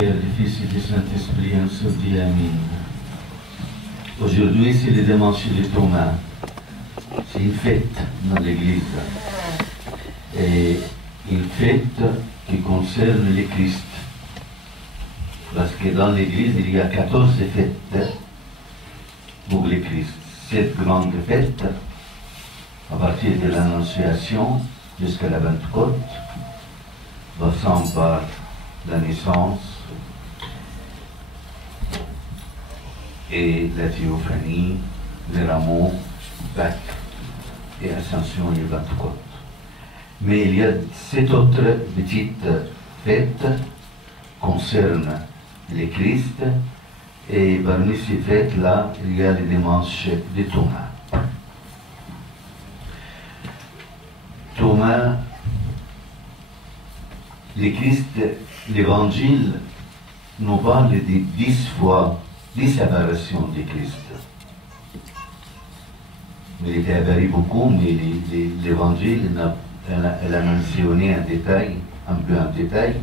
Du Fils et du Saint-Esprit, un seul Dieu, Amen. Aujourd'hui, c'est le dimanche de Thomas. C'est une fête dans l'Église. Et une fête qui concerne le Christ. Parce que dans l'Église, il y a 14 fêtes pour le Christ. 7 grandes fêtes, à partir de l'Annonciation jusqu'à la Pentecôte, passant par la naissance et la théophanie, le rameau, Pâques et Ascension et Pentecôte. Mais il y a 7 autres petites fêtes concernant le Christ, et parmi ces fêtes-là, il y a le dimanche de Thomas. Thomas, le Christ, l'Évangile nous parle de 10 fois 10 apparitions de Christ. Il était apparu beaucoup, mais l'Évangile, elle a mentionné en détail, un peu en détail,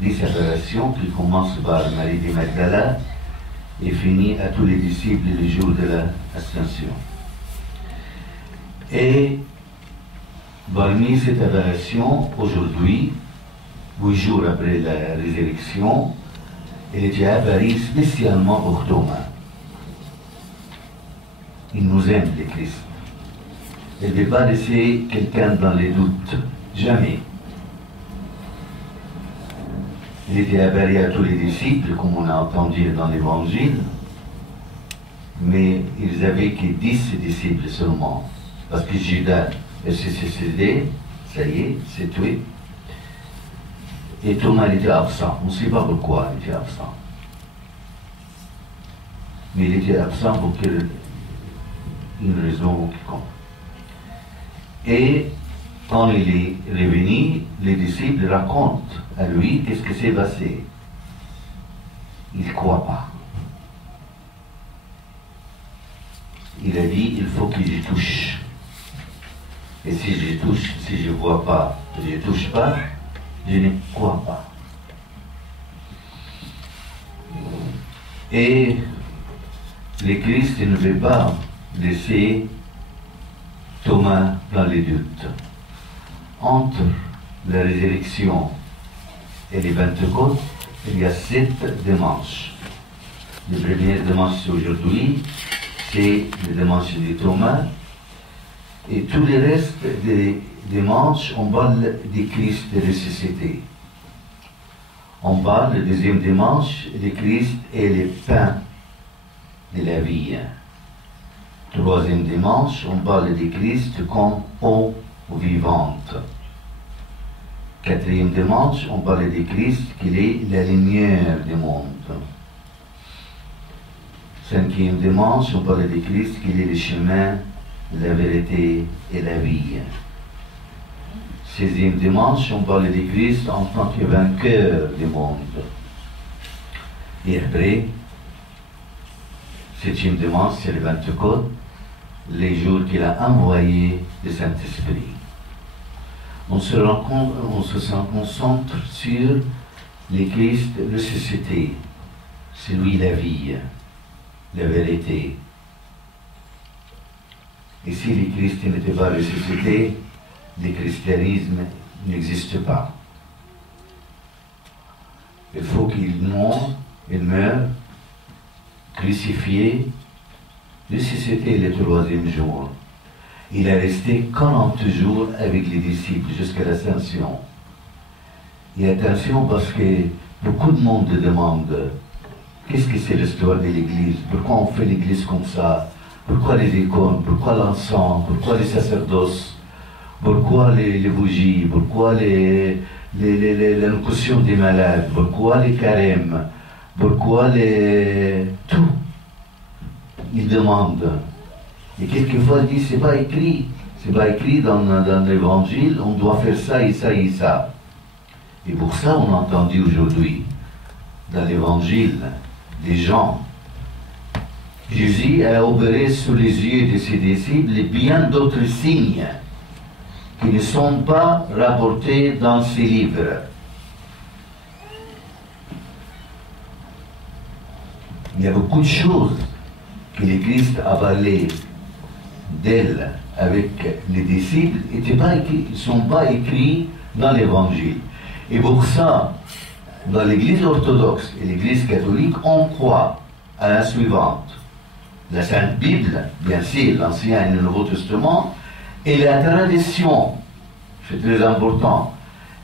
10 apparitions qui commencent par Marie de Magdala et finit à tous les disciples le jour de l'Ascension. Et parmi cette apparition, aujourd'hui, 8 jours après la résurrection, il était apparu spécialement pour Thomas. Il nous aime, le Christ. Il ne veut pas laisser quelqu'un dans les doutes. Jamais. Il était apparu à tous les disciples, comme on a entendu dans l'Évangile, mais ils n'avaient que 10 disciples seulement. Parce que Judas s'est suicidé, ça y est, c'est tué. Et Thomas était absent. On ne sait pas pourquoi il était absent. Mais il était absent pour une raison quelconque. Et quand il est revenu, les disciples racontent à lui qu'est-ce qui s'est passé. Il ne croit pas. Il a dit, il faut que je touche. Et si je touche, si je ne vois pas, je ne touche pas, je ne crois pas. Et le Christ ne veut pas laisser Thomas dans les doutes. Entre la résurrection et les Pentecôtes, il y a 7 dimanches. Le premier dimanche aujourd'hui, c'est le dimanche de Thomas. Et tous les restes des dimanches, on parle du Christ ressuscité. On parle le deuxième dimanche, le Christ est le pain de la vie. Troisième dimanche, on parle du Christ comme eau vivante. Quatrième dimanche, on parle du Christ qu'il est la lumière du monde. Cinquième dimanche, on parle du Christ qu'il est le chemin, la vérité et la vie. Sixième dimanche, on parle du Christ en tant que vainqueur du monde. Et après, septième dimanche, c'est le Pentecôte, les jours qu'il a envoyé le Saint-Esprit. On se concentre sur le Christ ressuscité, c'est lui la vie, la vérité. Et si le Christ n'était pas ressuscité, le christianisme n'existe pas. Il faut qu'il meure, crucifié, ressuscité le 3e jour. Il est resté 40 jours avec les disciples jusqu'à l'Ascension. Et attention, parce que beaucoup de monde demande qu'est-ce que c'est l'histoire de l'Église? Pourquoi on fait l'Église comme ça? Pourquoi les icônes? Pourquoi l'encens? Pourquoi les sacerdoces? Pourquoi les bougies? Pourquoi l'inclusion des malades? Pourquoi les carèmes? Pourquoi tout? Ils demandent. Et quelquefois, ils disent, c'est pas écrit. C'est pas écrit dans l'Évangile, on doit faire ça et ça et ça. Et pour ça, on a entendu aujourd'hui, dans l'Évangile, des gens. Jésus a opéré sous les yeux de ses disciples bien d'autres signes qui ne sont pas rapportés dans ces livres. il y a beaucoup de choses que le Christ a parlé d'elle avec les disciples ne sont pas écrits dans l'Évangile. Et pour ça, dans l'Église orthodoxe et l'Église catholique, on croit à la suivante. La Sainte Bible, bien sûr, l'Ancien et le Nouveau Testament, et la tradition, c'est très important,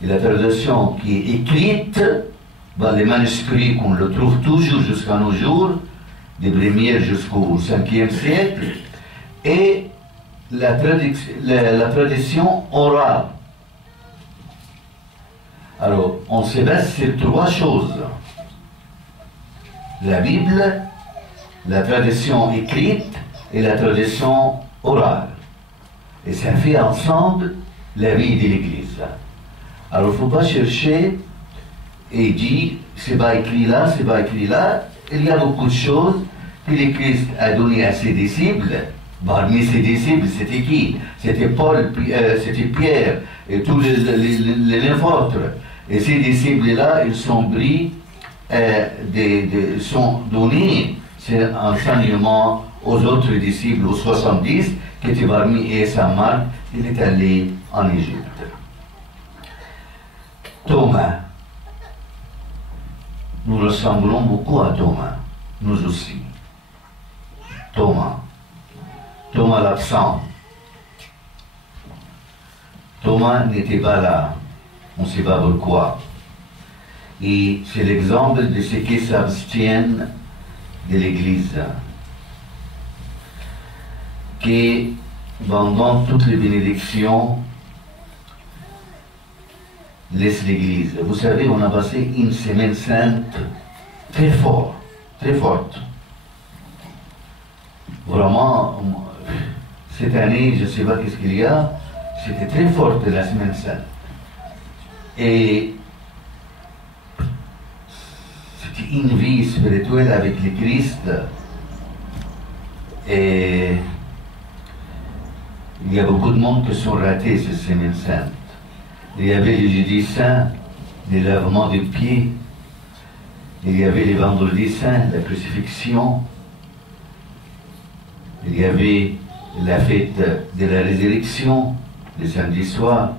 et la tradition qui est écrite dans les manuscrits qu'on le trouve toujours jusqu'à nos jours, des premiers jusqu'au 5e siècle, et la tradition orale. Alors, on se base sur trois choses. La Bible, la tradition écrite et la tradition orale. Et ça fait ensemble la vie de l'Église. Alors, il ne faut pas chercher et dire, c'est pas écrit là, c'est pas écrit là. Il y a beaucoup de choses que le Christ a données à ses disciples. Parmi ses disciples, c'était qui? C'était Paul, c'était Pierre et tous les apôtres. Et ces disciples-là, ils sont pris, sont donnés ces enseignements aux autres disciples, aux 70, qui étaient parmi eux Saint Marc, il est allé en Égypte. Thomas. Nous ressemblons beaucoup à Thomas, nous aussi. Thomas l'absent. Thomas n'était pas là, on ne sait pas pourquoi. Et c'est l'exemple de ceux qui s'abstiennent de l'Église, qui, pendant toutes les bénédictions, laisse l'Église. Vous savez, on a passé une semaine sainte très forte, très forte. Vraiment, cette année, je ne sais pas qu'est-ce qu'il y a, c'était très forte la semaine sainte. Et c'était une vie spirituelle avec le Christ. Et il y a beaucoup de monde qui sont ratés cette semaine sainte. Il y avait le jeudi saint, les lavements des pieds. Il y avait les vendredis saints, la crucifixion. Il y avait la fête de la résurrection, le samedi soir.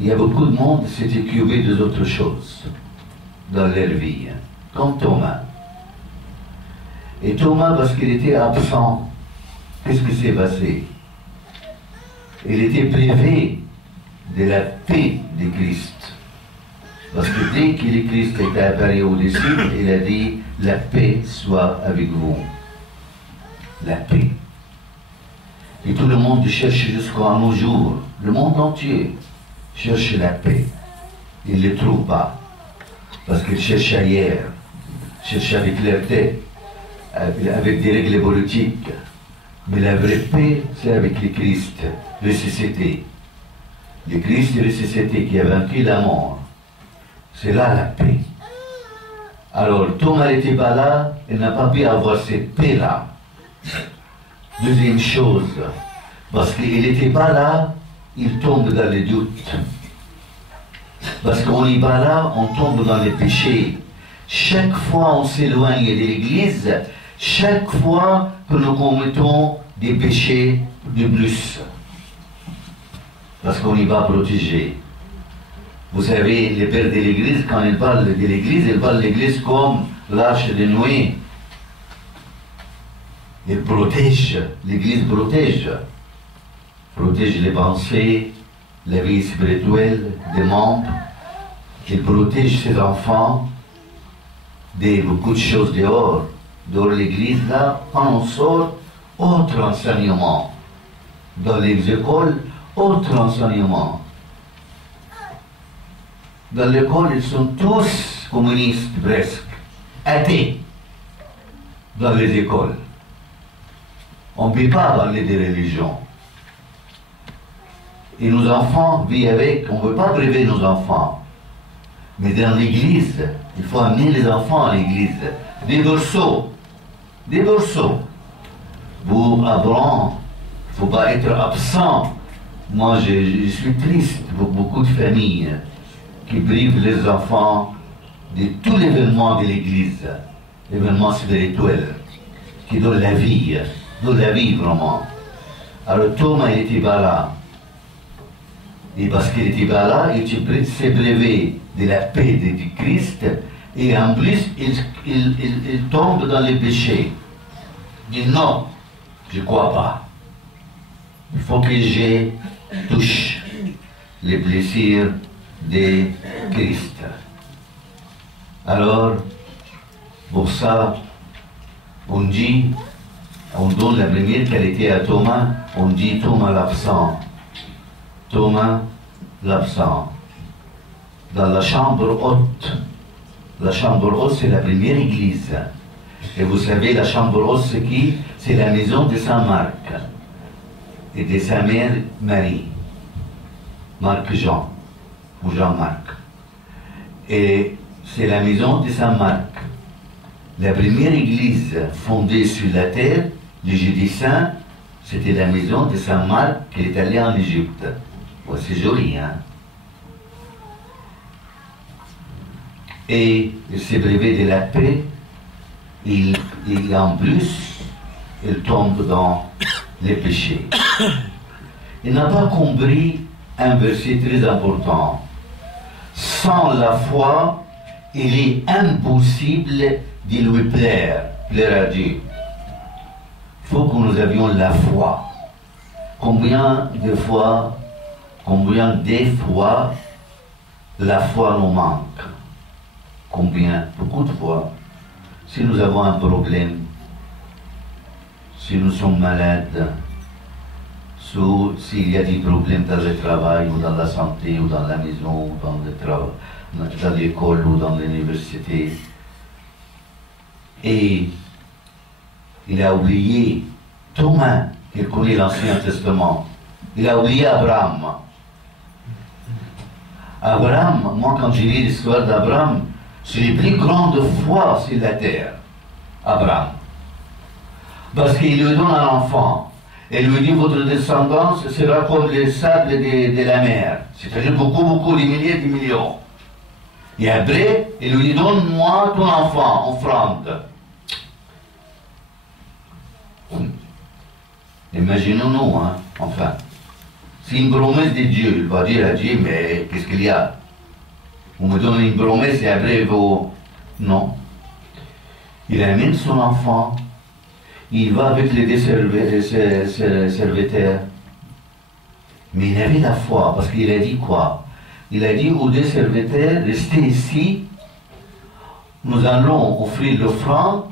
Il y a beaucoup de monde qui s'est occupé des autres choses dans leur vie, comme Thomas. Et Thomas, parce qu'il était absent, qu'est-ce qui s'est passé? Il était privé de la paix de Christ. Parce que dès que le Christ était apparu aux disciples, il a dit, la paix soit avec vous. La paix. Et tout le monde cherche jusqu'à nos jours, le monde entier cherche la paix. Il ne le trouve pas. Parce qu'il cherche ailleurs, cherche avec leur tête, avec des règles politiques. Mais la vraie paix, c'est avec le Christ ressuscité. Le Christ ressuscité qui a vaincu la mort. C'est là la paix. Alors, Thomas n'était pas là, il n'a pas pu avoir cette paix-là. Deuxième chose, parce qu'il n'était pas là, il tombe dans les doutes. Parce qu'on n'est pas là, on tombe dans les péchés. Chaque fois on s'éloigne de l'Église, chaque fois que nous commettons des péchés de plus. Parce qu'on n'est pas protégé. Vous savez, les pères de l'Église, quand ils parlent de l'Église, ils parlent de l'Église comme l'arche de Noé. Il protège, l'Église protège les pensées, la vie spirituelle des membres, il protège ses enfants de beaucoup de choses dehors. Dans l'Église, là, quand on sort, autre enseignement. Dans les écoles, autre enseignement. Dans l'école, ils sont tous communistes, presque, athées, dans les écoles. On ne peut pas parler de religion. Et nos enfants vivent avec, on ne veut pas priver nos enfants. Mais dans l'église, il faut amener les enfants à l'église. Des berceaux. Pour apprendre, il ne faut pas être absent. Moi, je suis triste pour beaucoup de familles qui privent les enfants de tout l'événement de l'église. événement spirituel qui donne la vie vraiment. Alors Thomas n'était pas là. Et parce qu'il n'était pas là, il s'est privé de la paix de Christ, et en plus, il tombe dans les péchés. Il dit non, je ne crois pas. Il faut que je touche les plaisirs de Christ. Alors, pour ça, on donne la première qualité à Thomas, on dit Thomas l'absent. Thomas l'absent. Dans la chambre haute. La chambre haute, c'est la première église. Et vous savez, la chambre haute, c'est qui? C'est la maison de Saint Marc et de sa mère Marie. Marc-Jean, ou Jean-Marc. Et c'est la maison de Saint Marc. La première église fondée sur la terre, le Jeudi Saint, c'était la maison de Saint Marc qui est allé en Égypte. Ouais, c'est joli, hein? Et il s'est privé de la paix, et en plus, il tombe dans les péchés. Il n'a pas compris un verset très important. Sans la foi, il est impossible de lui plaire à Dieu. Il faut que nous avions la foi. Combien de fois la foi nous manque? Combien? Beaucoup de fois. Si nous avons un problème, si nous sommes malades, s'il y a des problèmes dans le travail, ou dans la santé, ou dans la maison, ou dans l'école, ou dans l'université, et il a oublié Thomas, qui connaît l'Ancien Testament, il a oublié Abraham. Abraham, moi quand j'ai lu l'histoire d'Abraham, c'est la plus grande foi sur la terre, Abraham. Parce qu'il lui donne un enfant, et lui dit votre descendance sera comme les sables de la mer, c'est-à-dire beaucoup, des milliers, des millions. Et après, il lui dit donne-moi ton enfant, offrande. Imaginons-nous, hein, enfin. C'est une promesse de Dieu, il va dire à Dieu, mais qu'est-ce qu'il y a? On me donne une promesse et après vous... Non. Il amène son enfant, il va avec les deux serviteurs. Mais il avait la foi, parce qu'il a dit quoi? Il a dit aux deux serviteurs, restez ici, nous allons offrir l'offrande,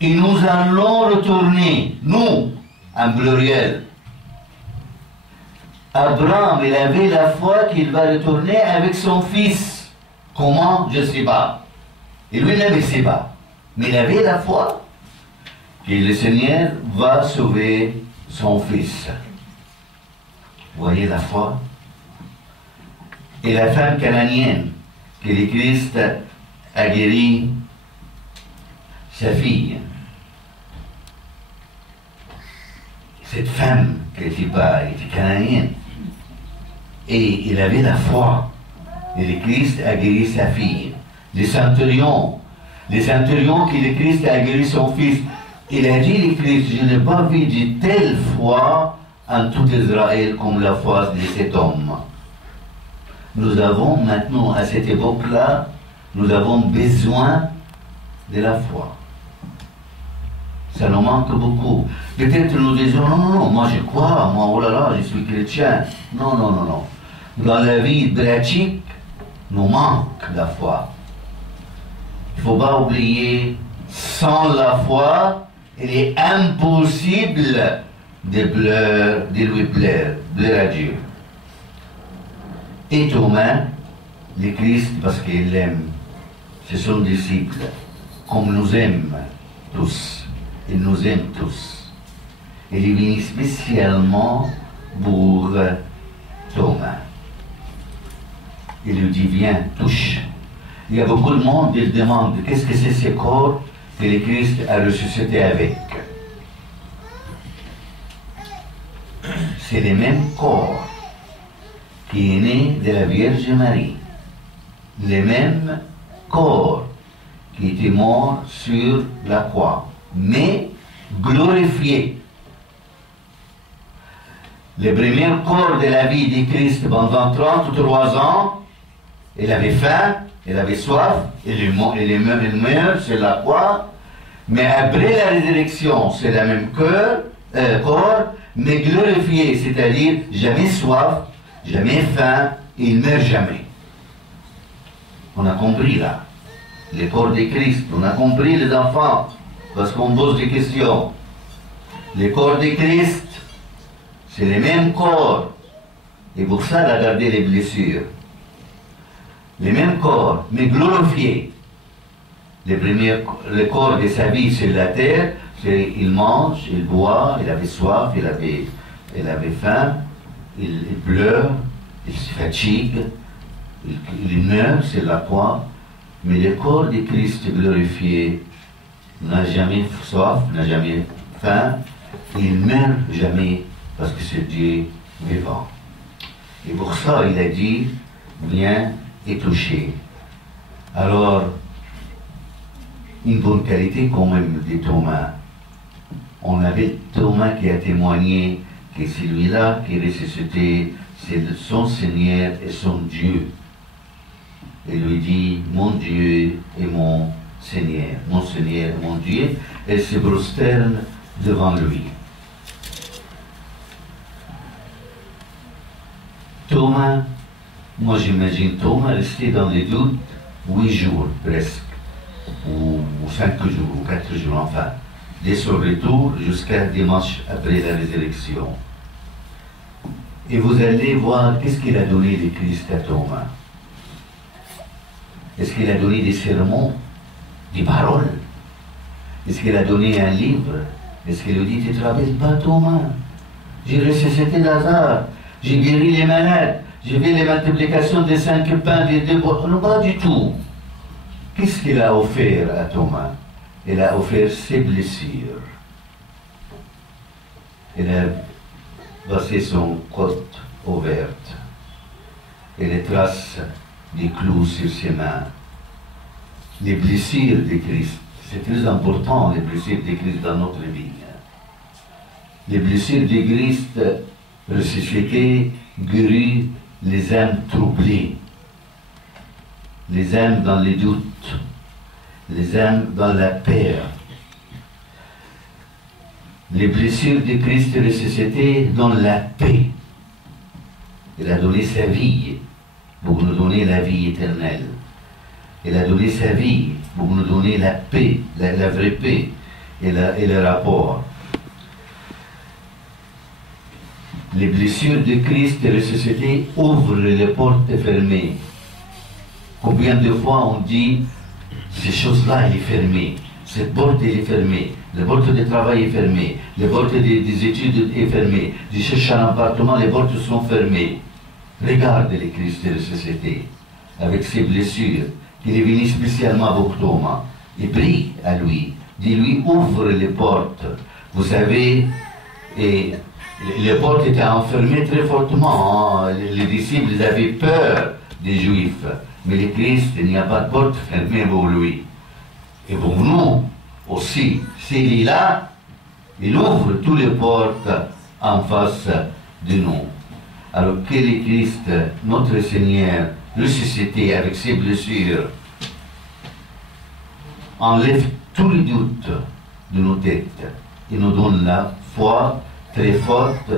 et nous allons retourner, nous, en pluriel. Abraham, il avait la foi qu'il va retourner avec son fils. Comment? Je ne sais pas. Et lui ne sait pas. Mais il avait la foi que le Seigneur va sauver son fils. Vous voyez la foi? Et la femme cananienne, que le Christ a guéri sa fille. Cette femme qui était canadienne. Et il avait la foi. Et le Christ a guéri sa fille. Les centurions que le Christ a guéri son fils. Il a dit, le Christ, je n'ai pas vu de telle foi en tout Israël comme la foi de cet homme. Nous avons maintenant, à cette époque-là, nous avons besoin de la foi. Ça nous manque beaucoup. Peut-être nous disons, non, moi je crois, moi, oh là là, je suis chrétien. Non. Dans la vie pratique, nous manque la foi. Il ne faut pas oublier, sans la foi, il est impossible de lui plaire à Dieu. Et Thomas, le Christ, parce qu'il l'aime, c'est son disciple, comme nous aime tous. Il nous aime tous. Il est venu spécialement pour Thomas. Il lui dit, viens, touche. Il y a beaucoup de monde qui demande, qu'est-ce que c'est ce corps que le Christ a ressuscité avec? C'est le même corps qui est né de la Vierge Marie. Le même corps qui qui était mort sur la croix, mais glorifié. Le premier corps de la vie de Christ pendant 33 ans, il avait faim, il avait soif, il meurt sur la croix, mais après la résurrection, c'est le même corps, mais glorifié, c'est-à-dire jamais soif, jamais faim, il ne meurt jamais. On a compris là, le corps de Christ, on a compris les enfants, parce qu'on pose des questions. Le corps de Christ, c'est le même corps, et pour ça, il a gardé les blessures. Le même corps, mais glorifié. Le corps de sa vie sur la terre, c'est il mange, il boit, il avait soif, il avait faim, il pleure, il se fatigue, il meurt sur la croix. Mais le corps de Christ glorifié n'a jamais soif, n'a jamais faim, il ne meurt jamais parce que c'est Dieu vivant. Et pour ça, il a dit, viens et toucher. Alors, une bonne qualité quand même de Thomas. On avait Thomas qui a témoigné que celui-là qui est ressuscité, c'est son Seigneur et son Dieu. Il lui dit, mon Dieu et mon Seigneur et mon Dieu, et se prosterne devant lui. Thomas, moi j'imagine Thomas resté dans les doutes 8 jours presque, ou 5 jours, ou 4 jours enfin, dès son retour jusqu'à dimanche après la résurrection. Et vous allez voir qu'est-ce qu'il a donné de Christ à Thomas. Est-ce qu'il a donné des sermons, des paroles? Est-ce qu'il a donné un livre? Est-ce qu'il lui dit, tu ne te rappelles pas Thomas? J'ai ressuscité Lazare, j'ai guéri les malades, j'ai fait les multiplications des 5 pains, des 2 poissons. Non, pas du tout. Qu'est-ce qu'il a offert à Thomas? Il a offert ses blessures. Il a passé son côte ouverte et les traces des clous sur ses mains. Les blessures de Christ, c'est très important, les blessures de Christ dans notre vie. Les blessures de Christ ressuscité, guérit les âmes troublées, les âmes dans les doutes, les âmes dans la peur. Les blessures de Christ ressuscité donnent la paix. Il a donné sa vie pour nous donner la vie éternelle. Il a donné sa vie pour nous donner la paix, la vraie paix et le rapport. Les blessures de Christ ressuscité ouvrent les portes fermées. Combien de fois on dit, ces choses-là, elle est fermée, cette porte, elle est fermée, la porte de travail est fermée, la porte des études est fermée, je cherche un appartement, les portes sont fermées. Regarde le Christ ressuscité, avec ses blessures, qu'il est venu spécialement pour Thomas. Et prie à lui, dis-lui, ouvre les portes. Vous savez, et les portes étaient enfermées très fortement. Hein. Les disciples avaient peur des Juifs. Mais le Christ, il n'y a pas de porte fermée pour lui. Et pour nous aussi, s'il est là, il ouvre toutes les portes en face de nous. Alors que le Christ, notre Seigneur, ressuscité avec ses blessures, enlève tous les doutes de nos têtes et nous donne la foi très forte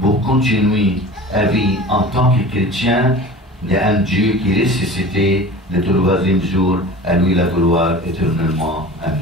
pour continuer à vivre en tant que chrétien d'un Dieu qui est ressuscité le 3e jour, à lui la gloire éternellement. Amen.